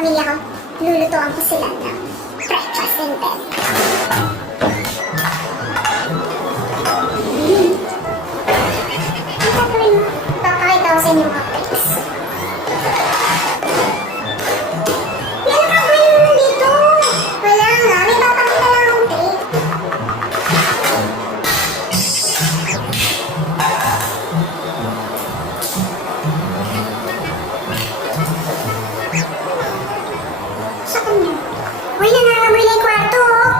pamilya ko, lulutuan ko sila ng breakfast in bed. Ang gagawin mo? Papakita ko sa inyo mga tricks. Yan ang gagawin mo nandito. Wala nga, may papakita lang akong trick. Saan niyo? Uy, nangangamoy na yung kwarto, oh.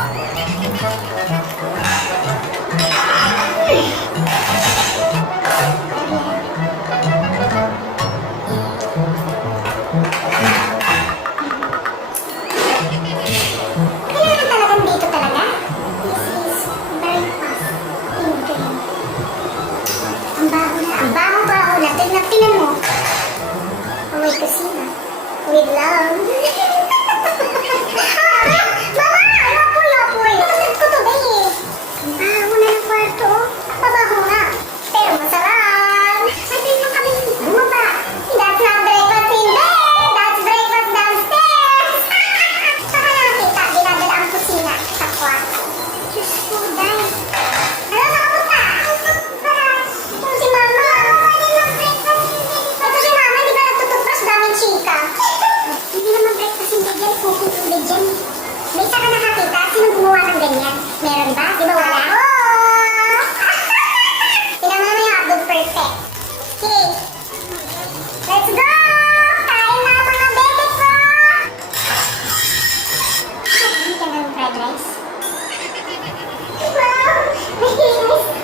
Kailangan talagang dito talaga? This is breakfast in bed. Ang baho na. Ang baho-baho na. Tignan mo. Amoy kusina. With love. Mama! Lapoy! Kapatid ko to, babe. Ang baho na ng kwarto, oh. Mabaho nga. Pero masarap. Sabi mo kami bumaba. That's not breakfast in bed. That's breakfast downstairs. Saka nakakita, dinadala ang kusina sa kwarto. Diyos ko, day. Ano sa kapunta? Yung si mama. Ito si mama, di ba nagtutupras daming chika? Hindi naman breakfast in bed yan, cooking in bed yan. May isa ka nakakita, sino gumawa ng ganyan? Meron ba? Di ba wala? Tingnan mo naman yung hotdog perfect. Okay. Let's go! Kain na mga bebe ko! Hindi ka ng fried rice. Wow!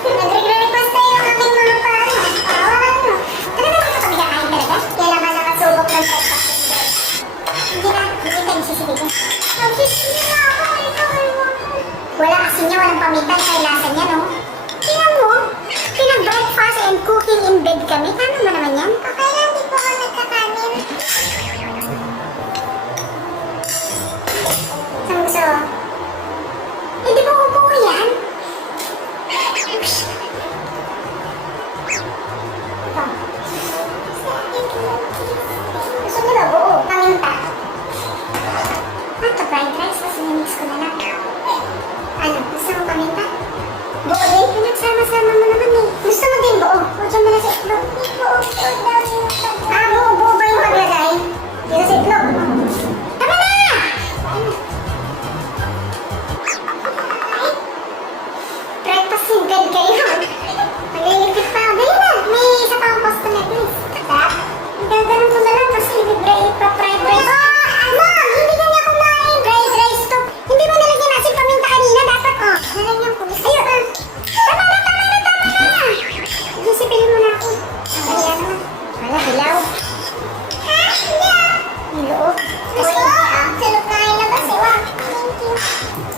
Nagre-request na yung aming mga parang. Wala nyo. Talaga ba ito kami kakain talaga? Kailan ba nakasubok ng breakfast? Hindi na tayo sisibigin. Nagsisibigin na ako. Wala kasi niya, walang pamitan kay lasa niya, no? Tingnan mo, pinag-breakfast and cooking in bed kami. Ano ba naman yan? Okay lang, di po ako nagkakanin. Saan gusto? Eh, di ba upo yan? Oops. Ito. Gusto niyo ba buo? Paminta. Ito, fried rice. Tapos minix ko na lang. Ano? Gusto mo paminta? Buo din? Pinagsama-sama mo naman eh. Gusto mo din buo? O dyan mo na sa itlog. Buo. Buo ba yung paglagay? Dito sa itlog. Tama na! Breakfast in bed kayo. Magliligpit pa. Dali na. May isa pa ang posto na please. Gaganon ko na lang. Tapos i-fried rice. Mom! Hindi ka niya kumain. Fried rice to. Hindi mo nalagyan natin paminta kanina. Dapat, nalagyan ko. Ayun. Tama na. Isipin mo na ako. Wala naman. Wala, hilaw. Ha? Hilaw? Hilaw? Gusto? Silog na kayo na kasi. Thank you.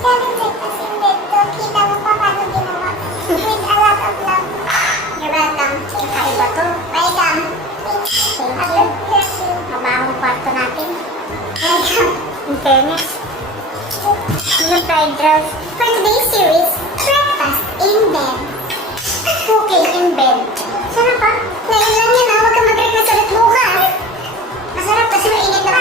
Kaya breakfast in bed to. Kita mo pa paano ginawa. With a lot of love. You're welcome. Kakaiba to. Welcome. Thank you. Mabahong kwarto natin. Welcome. In fairness. Yung fried rice. For today's series, breakfast in bed. Cooking in bed. Sarap pa? Ngayon lang yan, huwag ka mag-breakfast ulit bukas. Masarap kasi mainit na